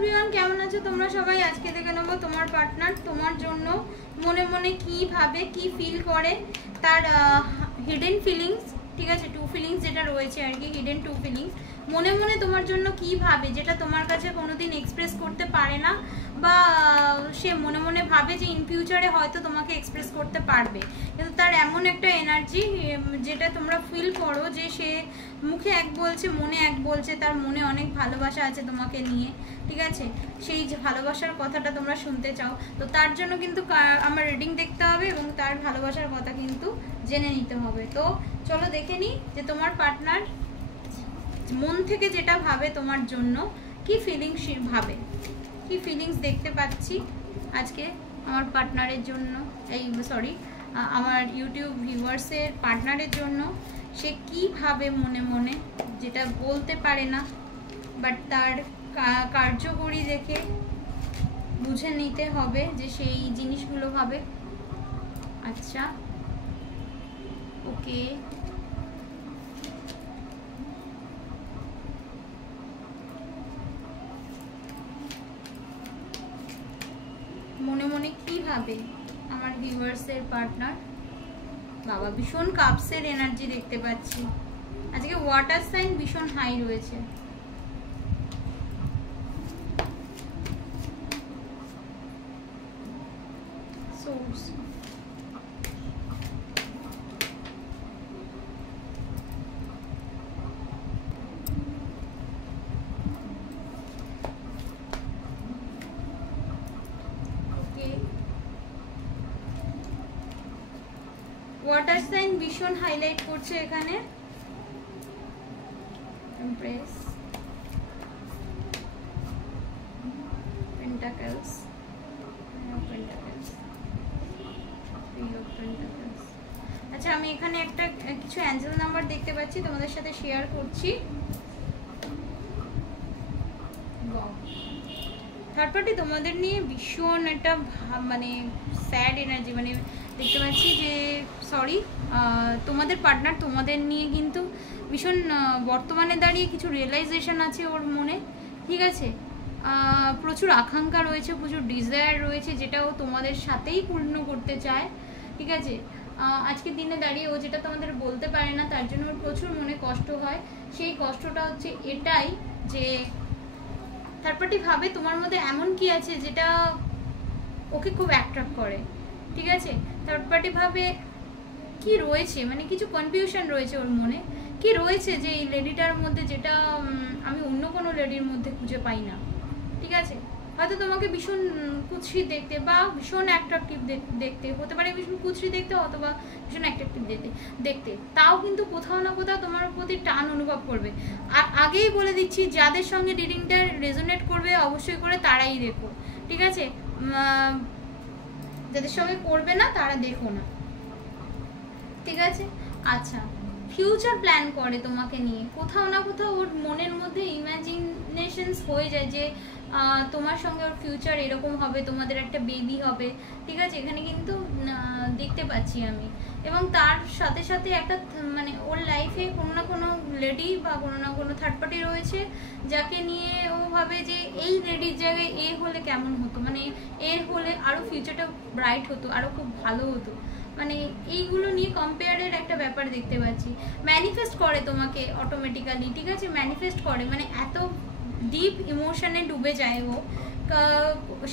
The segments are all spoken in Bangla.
এভরিওয়ান, কেমন আছো তোমরা সবাই? আজকে দেখে নেবো তোমার পার্টনার তোমার জন্য মনে মনে কি ভাবে, কি ফিল করে, তার হিডেন ফিলিংস, ঠিক আছে, টু ফিলিংস যেটা রয়েছে আর কি, হিডেন টু ফিলিংস, মনে মনে তোমার জন্য কি ভাবে, যেটা তোমার কাছে কোনোদিন এক্সপ্রেস করতে পারে না, বা সে মনে মনে ভাবে যে ইন ফিউচারে হয়তো তোমাকে এক্সপ্রেস করতে পারবে, কিন্তু তার এমন একটা এনার্জি যেটা তোমরা ফিল করো যে সে মুখে এক বলছে, মনে এক বলছে, তার মনে অনেক ভালোবাসা আছে তোমাকে নিয়ে, ঠিক আছে। সেই যে ভালোবাসার কথাটা তোমরা শুনতে চাও, তো তার জন্য কিন্তু আমার রিডিং দেখতে হবে এবং তার ভালোবাসার কথা কিন্তু জেনে নিতে হবে। তো চলো দেখে নিই যে তোমার পার্টনার মন থেকে যেটা ভাবে তোমার জন্য, কি ফিলিংস ভাবে, কি ফিলিংস দেখতে পাচ্ছি আজকে আমার পার্টনারের জন্য, আমার ইউটিউব ভিউয়ার্সের পার্টনারের জন্য। সে কি ভাবে মনে মনে, যেটা বলতে পারে না, বাট তার কার্যকরী দেখে বুঝে নিতে হবে যে সেই জিনিসগুলো ভাবে। আচ্ছা, ওকে, মনে মনে কি ভাবে আমার ভিউয়ার্সের পার্টনার। বাবা, ভীষণ কাপসের এনার্জি দেখতে পাচ্ছি আজকে। ওয়াটার সাইন ভীষণ হাই রয়েছে। সোর্স, ওয়াটার সাইন ভীষণ হাইলাইট করছে এখানে। এমপ্রেস, পেন্টাকলস, আচ্ছা, আমি এখানে একটা কিছু অ্যাঞ্জেল নাম্বার দেখতে পাচ্ছি, তোমাদের সাথে শেয়ার করছি। থার্ড পার্টি তোমাদের নিয়ে ভীষণ একটা মানে স্যাড এনার্জি, মানে দেখতে পাচ্ছি যে তোমাদের পার্টনার তোমাদের নিয়ে কিন্তু ভীষণ বর্তমানে দাঁড়িয়ে কিছু রিয়েলাইজেশন আছে ওর মনে, ঠিক আছে। প্রচুর আকাঙ্ক্ষা রয়েছে, প্রচুর ডিজায়ার রয়েছে, যেটা ও তোমাদের সাথেই পূর্ণ করতে চায়, ঠিক আছে। আজকের দিনে দাঁড়িয়ে ও যেটা তোমাদের বলতে পারে না, তার জন্য ওর প্রচুর মনে কষ্ট হয়। সেই কষ্টটা হচ্ছে এটাই যে থার্ড পার্টি ভাবে তোমার মধ্যে এমন কি আছে যেটা ওকে খুব অ্যাট্রাক্ট করে, ঠিক আছে। থার্ড পার্টি ভাবে কি রয়েছে, মানে কিছু কনফিউশন রয়েছে ওর মনে, কি রয়েছে যে এই লেডিটার মধ্যে যেটা আমি অন্য কোনো লেডির মধ্যে খুঁজে পাই না, ঠিক আছে। হয়তো তোমাকে ভীষণ কুৎসিত দেখতে বা ভীষণ অ্যাট্রাকটিভ দেখতে হতে পারে, ভীষণ কুৎসিত দেখতে অথবা ভীষণ অ্যাট্রাকটিভ দেখতে, তাও কিন্তু কোথাও না কোথাও তোমার প্রতি টান অনুভব করবে। আর আগেই বলে দিচ্ছি, যাদের সঙ্গে রিডিংটা রেজোনেট করবে অবশ্যই করে তারাই দেখো, ঠিক আছে। যাদের সঙ্গে করবে না তারা দেখো না, ঠিক আছে। আচ্ছা, ফিউচার প্ল্যান করে তোমাকে নিয়ে, কোথাও না কোথাও ওর মনের মধ্যে ইমাজিনেশনস হয়ে যায় যে তোমার সঙ্গে ওর ফিউচার এরকম হবে, তোমাদের একটা বেবি হবে, ঠিক আছে, এখানে কিন্তু দেখতে পাচ্ছি আমি। এবং তার সাথে সাথে একটা মানে ওর লাইফে কোনো না কোনো লেডি বা কোনো না কোনো থার্ড পার্টি রয়েছে, যাকে নিয়ে ও ভাবে যে এই লেডির জায়গায় এ হলে কেমন হতো, মানে এ হলে আরও ফিউচারটা ব্রাইট হতো, আরও খুব ভালো হতো, মানে এইগুলো নিয়ে কম্পেয়ারের একটা ব্যাপার দেখতে পাচ্ছি। ম্যানিফেস্ট করে তোমাকে অটোমেটিক্যালি, ঠিক আছে, ম্যানিফেস্ট করে, মানে এত ডিপ ইমোশনে ডুবে যায় ও,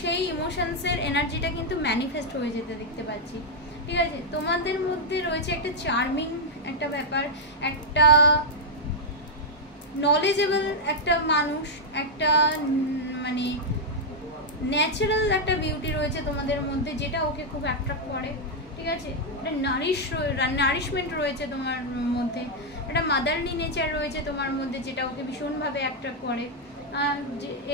সেই ইমোশনসের এনার্জিটা কিন্তু ম্যানিফেস্ট হয়ে যেতে দেখতে পাচ্ছি, ঠিক আছে। তোমাদের মধ্যে রয়েছে একটা চার্মিং একটা ব্যাপার, একটা নলেজেবল একটা মানুষ, একটা মানে ন্যাচারাল একটা বিউটি রয়েছে তোমাদের মধ্যে, যেটা ওকে খুব অ্যাট্রাক্ট করে, ঠিক আছে। একটা নারিশমেন্ট রয়েছে তোমার মধ্যে, একটা মাদারলি নেচার রয়েছে তোমার মধ্যে, যেটা ওকে ভীষণভাবে অ্যাট্রাক্ট করে।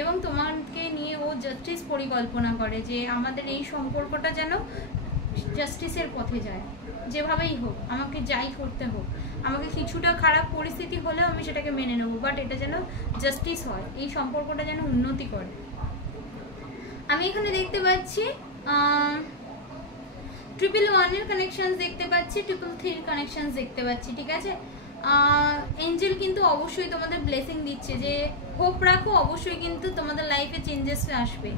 এবং তোমাকে নিয়ে ও জাস্টিস পরিকল্পনা করে যে আমাদের এই সম্পর্কটা যেন জাস্টিসের পথে যায়, যেভাবেই হোক, আমাকে যাই করতে হোক, আমাকে কিছুটা খারাপ পরিস্থিতি হলেও আমি সেটাকে মেনে নেবো, বাট এটা যেন জাস্টিস হয়, এই সম্পর্কটা যেন উন্নতি করে। আমি এখানে দেখতে পাচ্ছি 111 এর কানেকশনস দেখতে পাচ্ছি, 333 কানেকশনস দেখতে পাচ্ছি, ঠিক আছে। এঞ্জেল কিন্তু অবশ্যই তোমাদের ব্লেসিং দিচ্ছে যে হোপ রাখো, অবশ্যই কিন্তু তোমাদের লাইফে চেঞ্জেস আসবে,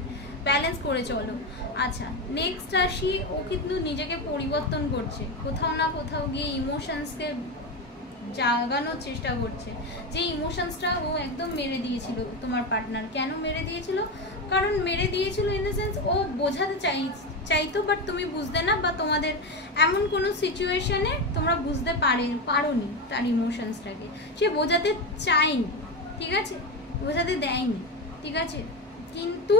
ব্যালেন্স করে চলো। আচ্ছা নেক্সট আসি, ও কিন্তু নিজেকে পরিবর্তন করছে, কোথাও না কোথাও গিয়ে ইমোশনসকে জাগানোর চেষ্টা করছে। যে ইমোশনসটা ও একদম মেরে দিয়েছিল তোমার পার্টনার। কেন মেরে দিয়েছিল? কারণ মেরে দিয়েছিল ইন দ্য সেন্স ও বোঝাতে চাইতো বাট তুমি বুঝতে না, বা তোমাদের এমন কোনো সিচুয়েশনে তোমরা বুঝতে পারোনি তার ইমোশনসটাকে। সে বোঝাতে চায়নি, ঠিক আছে, বোঝাতে দেয়নি, ঠিক আছে, কিন্তু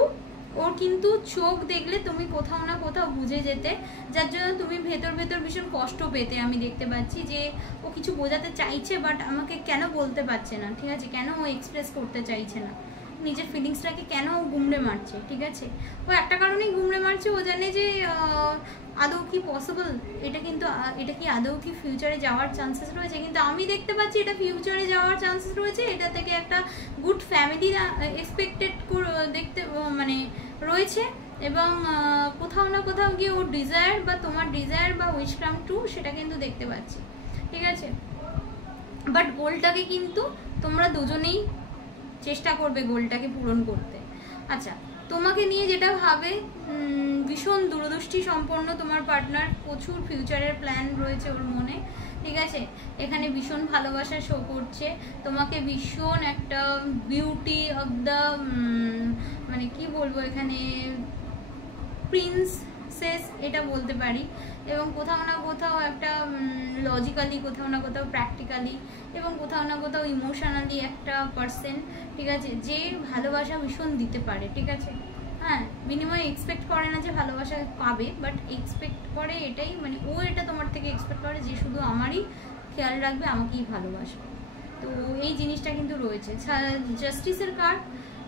ওর কিন্তু চোখ দেখলে তুমি কোথাও না কোথাও বুঝে যেতে, যার জন্য তুমি ভেতর ভেতর ভীষণ কষ্ট পেতে। আমি দেখতে পাচ্ছি যে ও কিছু বোঝাতে চাইছে বাট আমাকে কেন বলতে পারছে না, ঠিক আছে, কেন ও এক্সপ্রেস করতে চাইছে না নিজের ফিলিংসটাকে, কেন ও গুমড়ে মারছে, ঠিক আছে। ও একটা কারণেই গুমড়ে মারছে, ও জানে যে আদৌ কি পসিবল এটা, কিন্তু এটা কি আদৌ কি ফিউচারে যাওয়ার চান্সেস রয়েছে। কিন্তু আমি দেখতে পাচ্ছি এটা ফিউচারে যাওয়ার চান্সেস রয়েছে, এটা থেকে একটা গুড ফ্যামিলি এক্সপেক্টেড দেখতে মানে রয়েছে, এবং কোথাও না কোথাও গিয়ে ওর ডিজায়ার বা তোমার ডিজায়ার বা উইশ কাম ট্রু সেটা কিন্তু দেখতে পাচ্ছি, ঠিক আছে। বাট গোলটাকে কিন্তু তোমরা দুজনেই চেষ্টা করবে গোলটাকে পূরণ করতে। আচ্ছা তোমাকে নিয়ে যেটা ভাবে, ভীষণ দূরদৃষ্টি সম্পন্ন তোমার পার্টনার, প্রচুর ফিউচারের প্ল্যান রয়েছে ওর মনে, ঠিক আছে। এখানে ভীষণ ভালোবাসা শো করছে তোমাকে, ভীষণ একটা বিউটি অফ দ্য মানে কি বলবো এখানে প্রিন্সেস এটা বলতে পারি, এবং কোথাও না কোথাও একটা লজিক্যালি, কোথাও না কোথাও প্র্যাকটিক্যালি, এবং কোথাও না কোথাও ইমোশনালি একটা পার্সন, ঠিক আছে, যে ভালোবাসা ভীষণ দিতে পারে, ঠিক আছে। হ্যাঁ, বিনিময়ে এক্সপেক্ট করে না যে ভালোবাসা পাবে, বাট এক্সপেক্ট করে এটাই, মানে ও এটা তোমার থেকে এক্সপেক্ট করে যে শুধু আমারই খেয়াল রাখবে, আমাকেই ভালোবাসবে। তো এই জিনিসটা কিন্তু রয়েছে। জাস্টিসের কার্ড,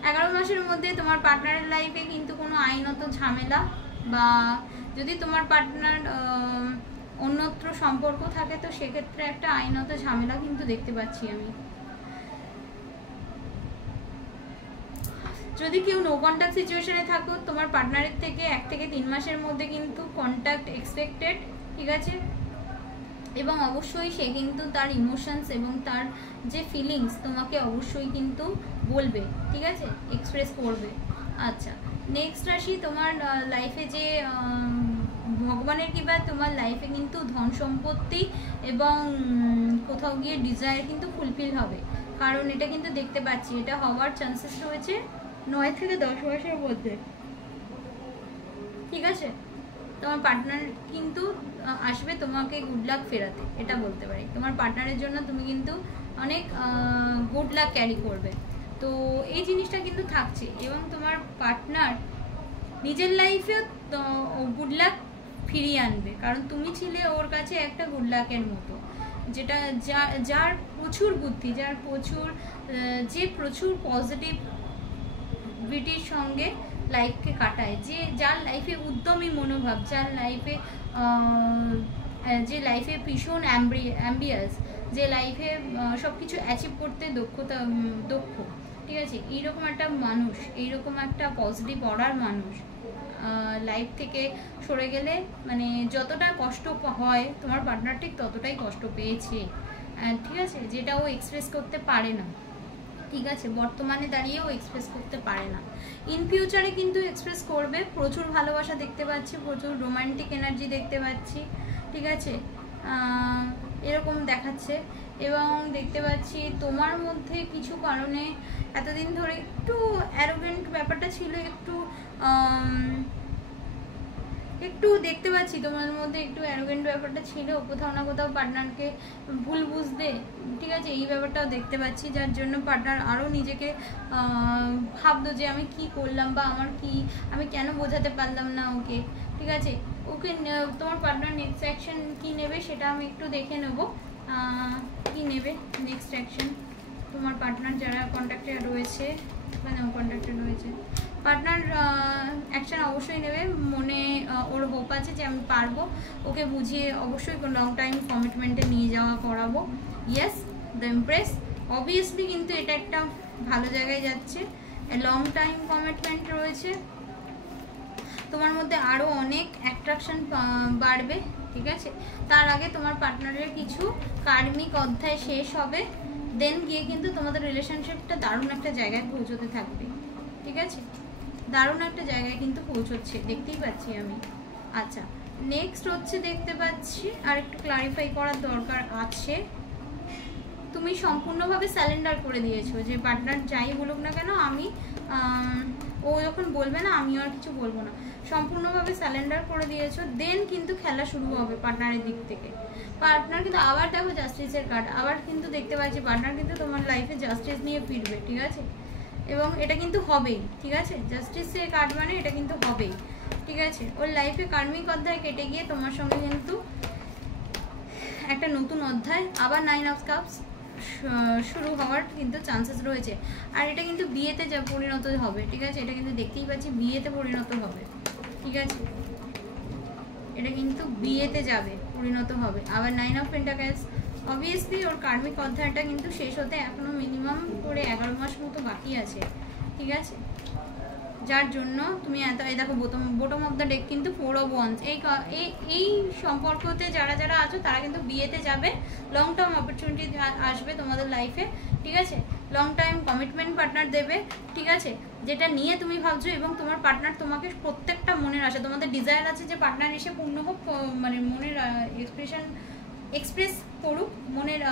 11 মাসের মধ্যে তোমার পার্টনারের লাইফে কিন্তু কোনো আইনত ঝামেলা, বা যদি তোমার পার্টনার অন্যত্র সম্পর্ক থাকে তো সেক্ষেত্রে একটা আইনত ঝামেলা কিন্তু দেখতে পাচ্ছি আমি। যদি কেউ নো কন্ট্যাক্ট সিচুয়েশনে থাকো, তোমার পার্টনারের থেকে 1 থেকে 3 মাসের মধ্যে কিন্তু কন্ট্যাক্ট এক্সপেক্টেড, ঠিক আছে। এবং অবশ্যই সে কিন্তু তার ইমোশনস এবং তার যে ফিলিংস তোমাকে অবশ্যই কিন্তু বলবে, ঠিক আছে, এক্সপ্রেস করবে। আচ্ছা নেক্সট আসি, তোমার লাইফে যে ভগবানের কৃপায় তোমার লাইফে কিন্তু ধন সম্পত্তি এবং কোথাও গিয়ে ডিজায়ার কিন্তু ফুলফিল হবে, কারণ এটা কিন্তু দেখতে পাচ্ছি এটা হওয়ার চান্সেস রয়েছে 9 থেকে 10 মাসের মধ্যে, ঠিক আছে। তোমার পার্টনার কিন্তু আসবে তোমাকে গুড লাক ফেরাতে, এটা বলতে পারি। তোমার পার্টনারের জন্য তুমি কিন্তু অনেক গুড লাক ক্যারি করবে, তো এই জিনিসটা কিন্তু থাকছে। এবং তোমার পার্টনার নিজের লাইফেও গুড লাক ফিরিয়ে আনবে, কারণ তুমি ছিলে ওর কাছে একটা গুড লাকের মতো, যেটা যার প্রচুর বুদ্ধি, যার প্রচুর পজিটিভিটির সঙ্গে লাইফকে কাটায়, যার লাইফে উদ্যমী মনোভাব, যার লাইফে যে লাইফে ভীষণ অ্যাম্বিয়াস, যে লাইফে সব কিছু অ্যাচিভ করতে দক্ষ, ঠিক আছে। এইরকম একটা মানুষ, এইরকম একটা পজিটিভ অরার মানুষ লাইফ থেকে সরে গেলে মানে যতটা কষ্ট হয় তোমার পার্টনার ঠিক ততটাই কষ্ট পেয়েছে, ঠিক আছে, যেটা ও এক্সপ্রেস করতে পারে না, ঠিক আছে, বর্তমানে দাঁড়িয়েও এক্সপ্রেস করতে পারে না। ইন ফিউচারে কিন্তু এক্সপ্রেস করবে, প্রচুর ভালোবাসা দেখতে পাচ্ছি, প্রচুর রোমান্টিক এনার্জি দেখতে পাচ্ছি, ঠিক আছে, এরকম দেখাচ্ছে। এবং দেখতে পাচ্ছি তোমার মধ্যে কিছু কারণে এতদিন ধরে একটু অ্যারোগেন্ট ব্যাপারটা ছিল, একটু দেখতে পাচ্ছি তোমার মধ্যে একটু অ্যারোগেন্ট ব্যাপারটা ছিল, কোথাও না কোথাও পার্টনারকে ভুল বুঝতে, ঠিক আছে, এই ব্যাপারটাও দেখতে পাচ্ছি, যার জন্য পার্টনার আরও নিজেকে ভাবতো যে আমি কি করলাম, বা আমি কেন বোঝাতে পারলাম না ওকে, ঠিক আছে। ওকে তোমার পার্টনার নেক্সট অ্যাকশন কী নেবে সেটা আমি একটু দেখে নেব, কী নেবে নেক্সট অ্যাকশন তোমার পার্টনার যারা কন্ট্যাক্টে রয়েছে বা নো কন্ট্যাক্টে রয়েছে। পার্টনার অ্যাকশন অবশ্যই নেবে, মনে ওর হোপ আছে যে আমি পারবো, ওকে বুঝিয়ে অবশ্যই লং টাইম কমিটমেন্টে নিয়ে যাওয়া করাবো। ইয়েস, দ্য এমপ্রেস, অবভিয়াসলি কিন্তু এটা একটা ভালো জায়গায় যাচ্ছে, লং টাইম কমিটমেন্ট রয়েছে, তোমার মধ্যে আরও অনেক অ্যাট্রাকশন বাড়বে, ঠিক আছে? তার আগে তোমার পার্টনারের কিছু কার্মিক অধ্যায় শেষ হবে, দেন গিয়ে কিন্তু তোমাদের রিলেশনশিপটা দারুণ একটা জায়গায় পৌঁছতে থাকবে, ঠিক আছে? দারুণ একটা জায়গায় কিন্তু পৌঁছচ্ছে, দেখতেই পাচ্ছি আমি। আচ্ছা, নেক্সট হচ্ছে দেখতে পাচ্ছি আর একটু ক্লারিফাই করার দরকার আছে। তুমি সম্পূর্ণভাবে স্যালেন্ডার করে দিয়েছো যে পার্টনার যাই বলুক না কেন, আমি ও যখন বলবে না আমিও আর কিছু বলবো না, সম্পূর্ণভাবে স্যালেন্ডার করে দিয়েছো। দেন কিন্তু খেলা শুরু হবে পার্টনারের দিক থেকে। পার্টনার কিন্তু আবার দেখো জাস্টিসের কার্ড, আবার কিন্তু দেখতে পাচ্ছি পার্টনার কিন্তু তোমার লাইফে জাস্টিস নিয়ে ফিরবে, ঠিক আছে? এবং এটা কিন্তু হবেই, ঠিক আছে? জাস্টিসের কার্ড মানে এটা কিন্তু হবেই, ঠিক আছে? ওর লাইফে কার্মিক অধ্যায় কেটে গিয়ে তোমার সঙ্গে কিন্তু একটা নতুন অধ্যায়, আবার 9 অফ কাপস শুরু হওয়ার কিন্তু চান্সেস রয়েছে। আর এটা কিন্তু বিয়েতে যা পরিণত হবে, ঠিক আছে? এটা কিন্তু দেখতেই পাচ্ছি বিয়েতে পরিণত হবে, ঠিক আছে? এটা কিন্তু বিয়েতে যাবে, পরিণত হবে। আবার 9 অফ পেন্টাকেলস, অবভিয়াসলি ওর কার্মিক অধ্যায়টা কিন্তু শেষ হতে এখনো মিনিমাম করে 11 মাস মতো বাকি আছে, ঠিক আছে? যার জন্য তুমি এত, এই দেখো বটম অফ দ্য ডেক কিন্তু 4 অফ ওয়ান্স। এই সম্পর্কতে যারা যারা আছো তারা কিন্তু বিয়েতে যাবে, লং টার্ম অপরচুনিটি আসবে তোমাদের লাইফে, ঠিক আছে? লং টাইম কমিটমেন্ট পার্টনার দেবে, ঠিক আছে? যেটা নিয়ে তুমি ভাবছো, এবং তোমার পার্টনার তোমাকে প্রত্যেকটা মনের আশা, তোমাদের ডিজায়ার আছে যে পার্টনার এসে পূর্ণ হোক, মানে মনের এক্সপ্রেস করুক, মনের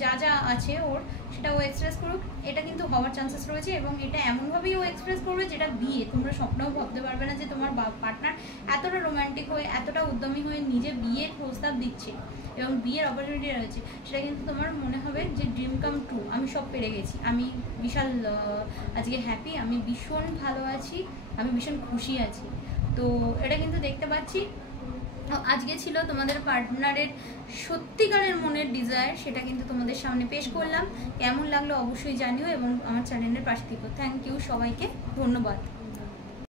যা যা আছে ওর সেটা ও এক্সপ্রেস করুক, এটা কিন্তু হওয়ার চান্সেস রয়েছে। এবং এটা এমনভাবেই ও এক্সপ্রেস করবে যেটা বিয়ে তোমরা স্বপ্নেও ভাবতে পারবে না যে তোমার পার্টনার এতটা রোম্যান্টিক হয়ে, এতটা উদ্যমী হয়ে নিজে বিয়ের প্রস্তাব দিচ্ছে এবং বিয়ের অপরচুনিটি রয়েছে। সেটা কিন্তু তোমার মনে হবে যে ড্রিম কাম ট্রু, আমি সব পেরে গেছি, আমি বিশাল আজকে হ্যাপি, আমি ভীষণ ভালো আছি, আমি ভীষণ খুশি আছি। তো এটা কিন্তু দেখতে পাচ্ছি আজকে ছিল তোমাদের পার্টনারের সত্যিকারের মনের ডিজায়ার, সেটা কিন্তু তোমাদের সামনে পেশ করলাম। কেমন লাগলো অবশ্যই জানিও এবং আমার চ্যানেলের পাশে থেকো। থ্যাংক ইউ সবাইকে, ধন্যবাদ।